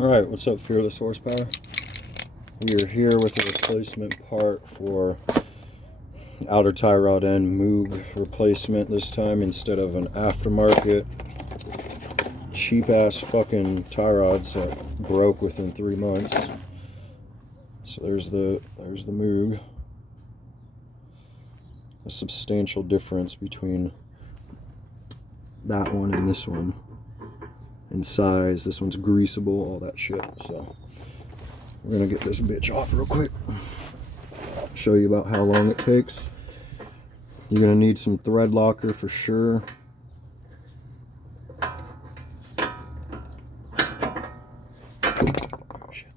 Alright, what's up, Fearless Horsepower? We are here with a replacement part for outer tie rod end Moog replacement this time instead of an aftermarket cheap ass fucking tie rods that broke within 3 months. So there's the Moog. A substantial difference between that one and this one. In size, this one's greasable, all that shit. So we're gonna get this bitch off real quick, show you about how long it takes. You're gonna need some thread locker for sure. Oh, shit.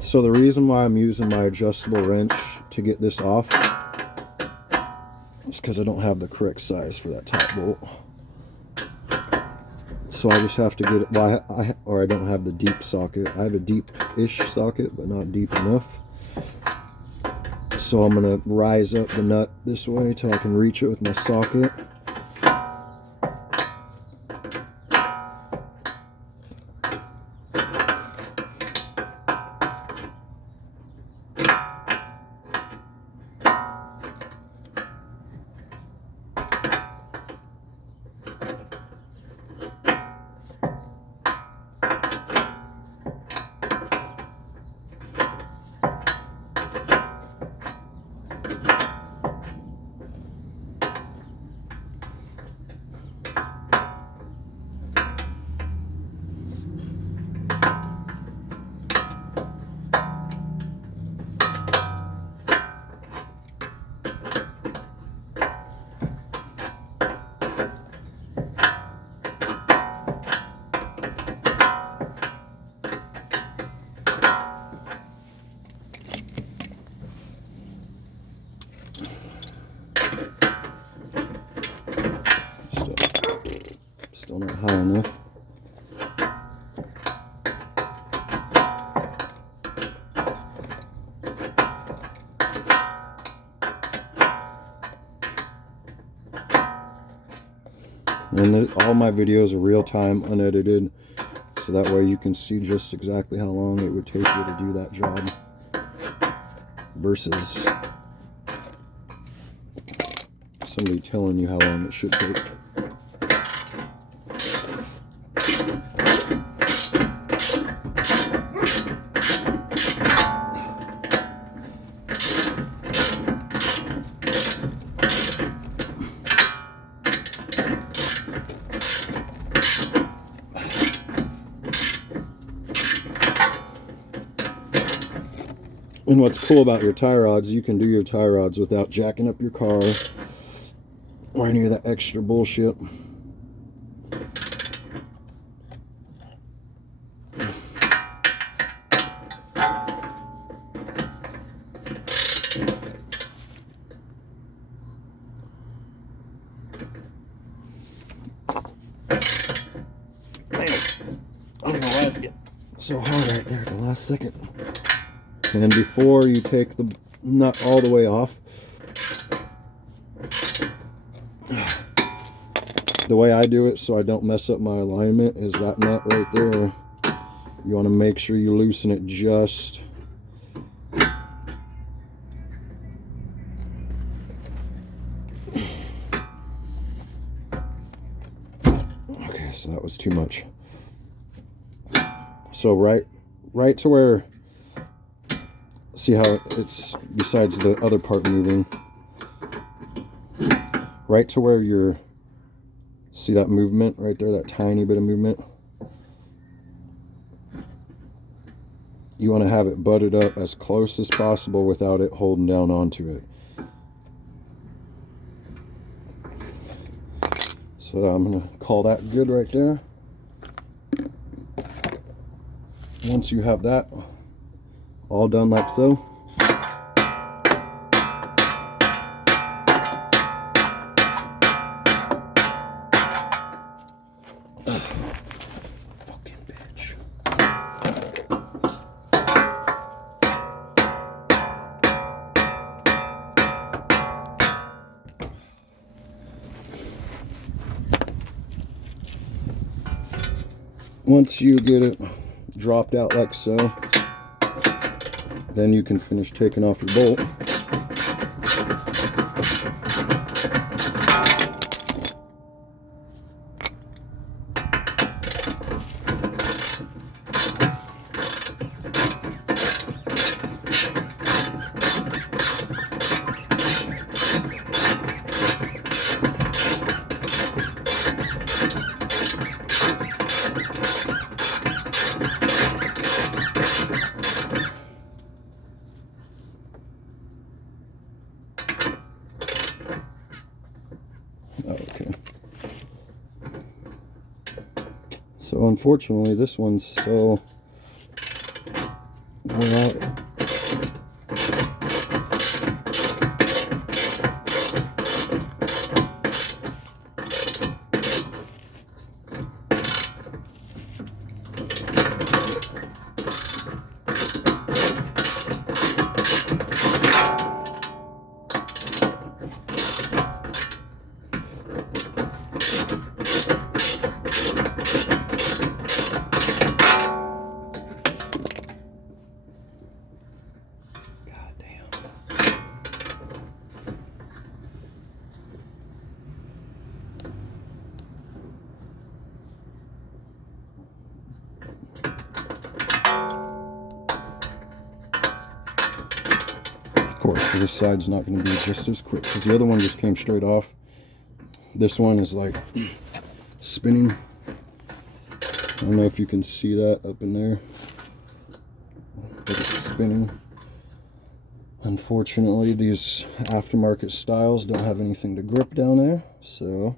So the reason why I'm using my adjustable wrench to get this off is because I don't have the correct size for that top bolt. So I just have to get it, or I don't have the deep socket. I have a deep-ish socket, but not deep enough. So I'm gonna rise up the nut this way till I can reach it with my socket. Still not high enough. And all my videos are real time, unedited, so that way you can see just exactly how long it would take you to do that job versus somebody telling you how long it should take. And what's cool about your tie rods, you can do your tie rods without jacking up your car or any of that extra bullshit. Man, I don't know why it's getting so hard right there at the last second. And before you take the nut all the way off, the way I do it so I don't mess up my alignment is that nut right there. You want to make sure you loosen it just okay, so that was too much. So right to where, see how it's, besides the other part moving, right to where you're, see that movement right there, that tiny bit of movement? You want to have it butted up as close as possible without it holding down onto it. So I'm going to call that good right there. Once you have that all done like so, Fucking bitch. Once you get it dropped out like so, then you can finish taking off your bolt. Okay. So unfortunately, this one's so worn out. Of course, this side's not going to be just as quick because the other one just came straight off. This one is like spinning. I don't know if you can see that up in there, but it's spinning. Unfortunately, these aftermarket styles don't have anything to grip down there, so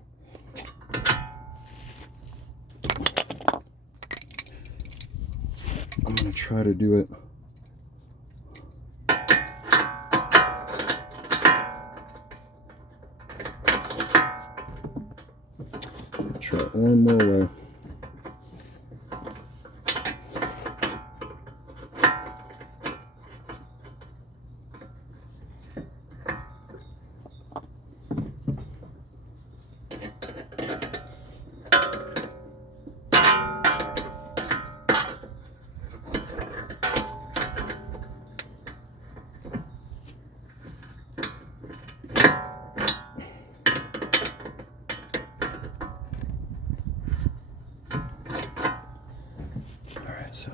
I'm going to try to do it try it one more way. So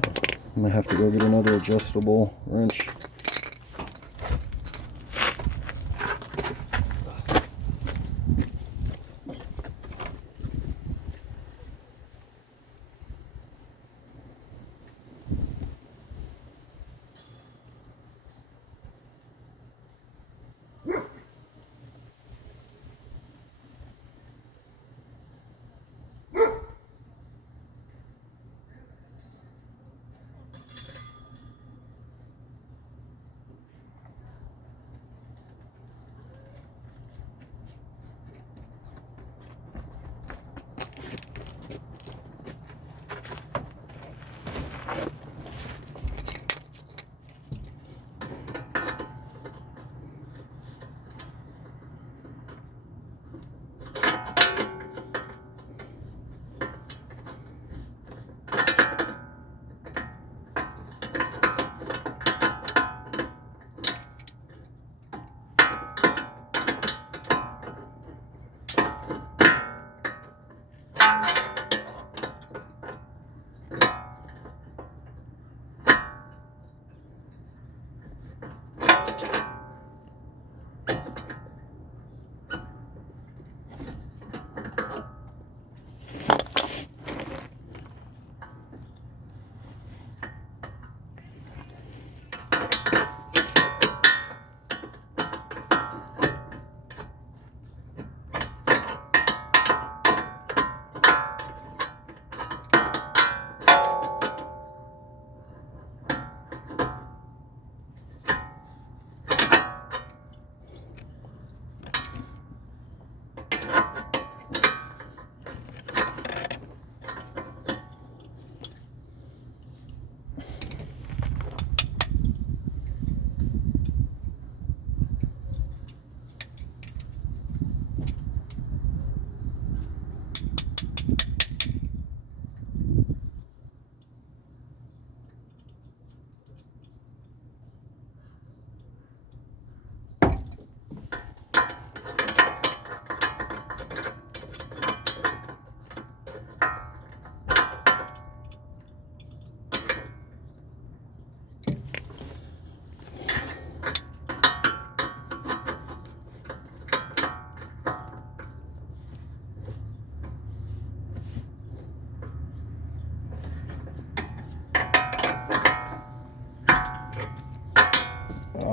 I'm gonna have to go get another adjustable wrench.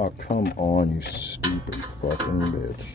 Oh, come on, you stupid fucking bitch.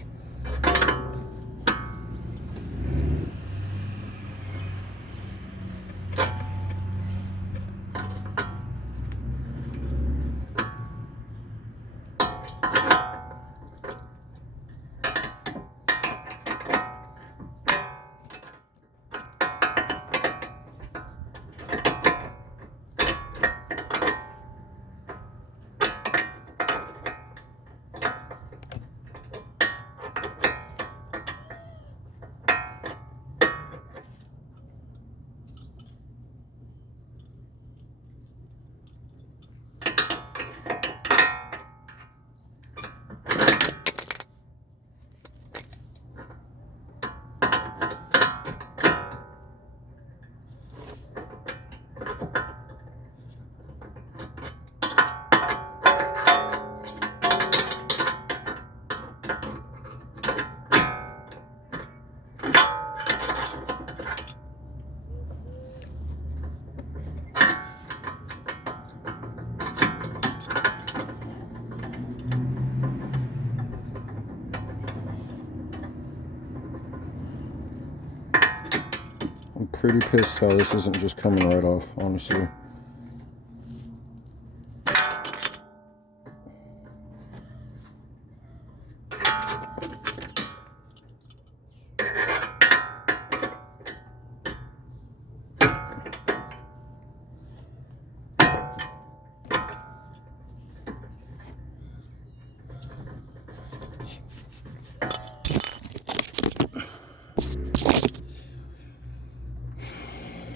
I'm pretty pissed how this isn't just coming right off, honestly.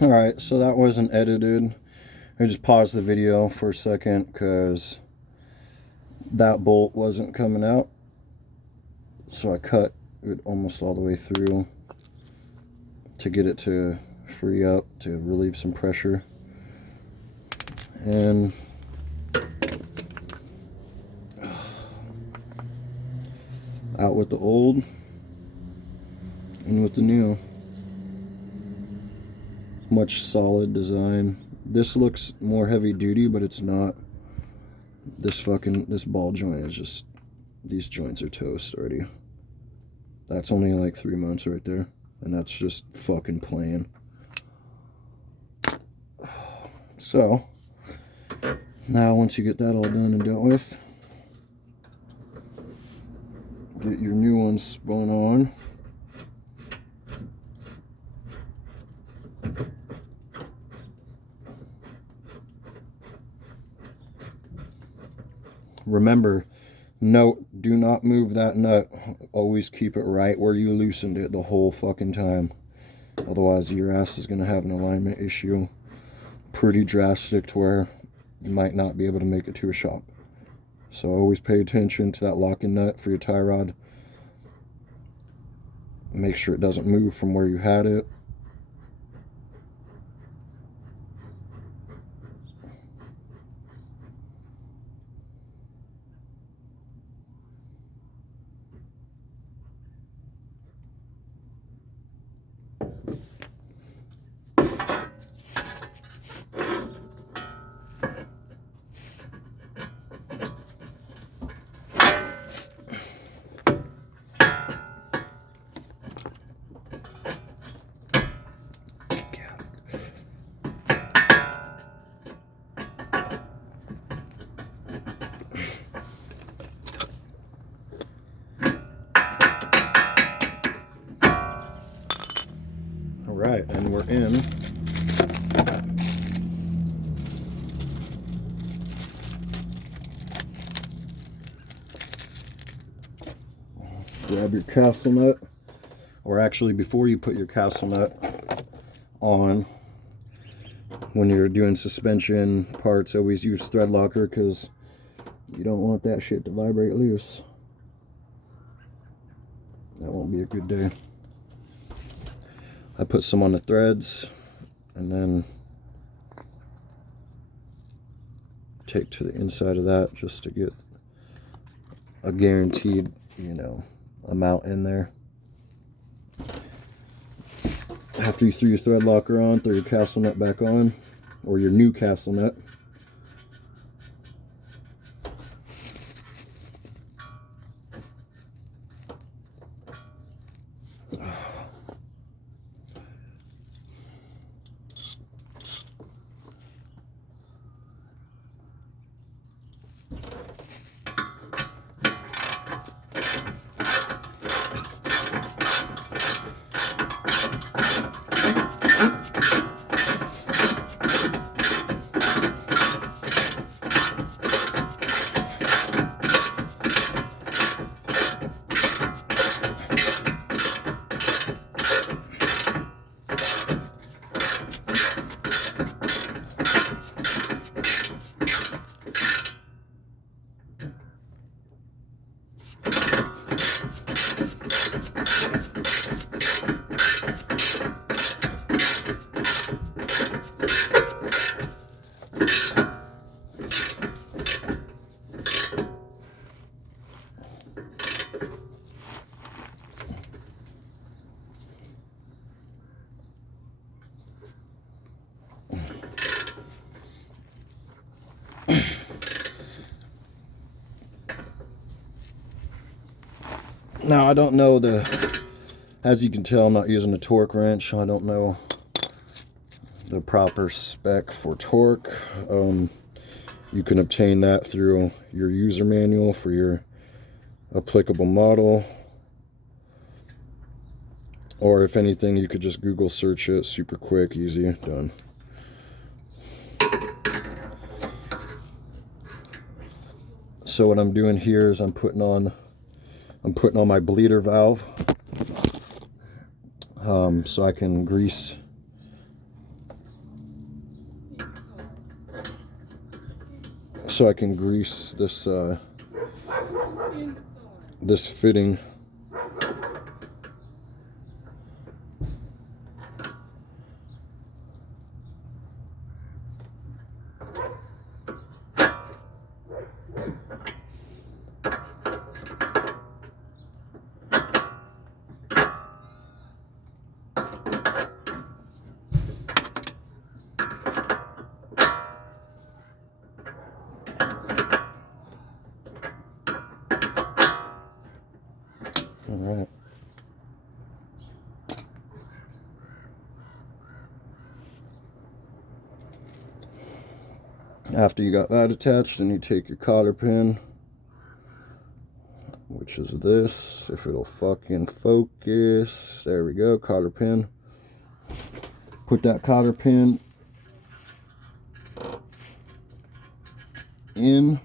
Alright, so that wasn't edited. I just paused the video for a second because that bolt wasn't coming out. So I cut it almost all the way through to get it to free up, to relieve some pressure. And out with the old, in with the new. Much solid design. This looks more heavy duty, but it's not. This ball joint is just, these joints are toast already. That's only like 3 months right there, and that's just fucking plain. So now once you get that all done and dealt with, get your new ones spun on. Remember, note, do not move that nut. Always keep it right where you loosened it the whole fucking time. Otherwise, your ass is going to have an alignment issue. Pretty drastic to where you might not be able to make it to a shop. So always pay attention to that locking nut for your tie rod. Make sure it doesn't move from where you had it. Alright, and we're in. Grab your castle nut, or actually before you put your castle nut on, when you're doing suspension parts, always use thread locker because you don't want that shit to vibrate loose. That won't be a good day. I put some on the threads and then take to the inside of that just to get a guaranteed, you know, amount in there. After you threw your thread locker on, throw your castle nut back on, or your new castle nut. Now I don't know as you can tell, I'm not using a torque wrench. I don't know the proper spec for torque. You can obtain that through your user manual for your applicable model. Or if anything, you could just Google search it. Super quick, easy, done. So what I'm doing here is I'm putting on my bleeder valve, so I can grease this this fitting. All right. After you got that attached, then you take your cotter pin, which is this, if it'll fucking focus. There we go, cotter pin. Put that cotter pin in.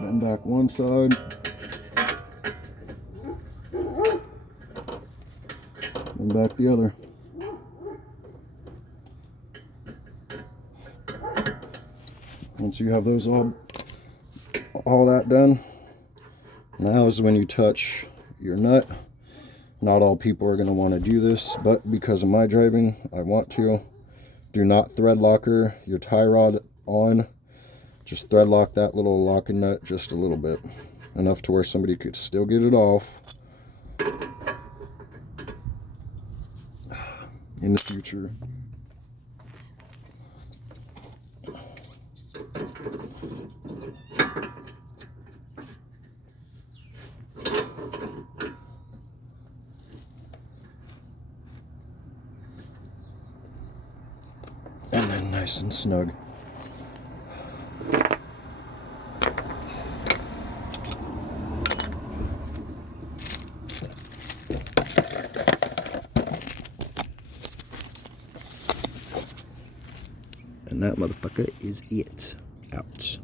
Bend back one side. And back the other. Once you have those all that done, now is when you touch your nut. Not all people are going to want to do this, but because of my driving, I want to. Do not thread locker your tie rod on. Just thread lock that little locking nut just a little bit. Enough to where somebody could still get it off in the future. And then nice and snug. And that motherfucker is it. Out.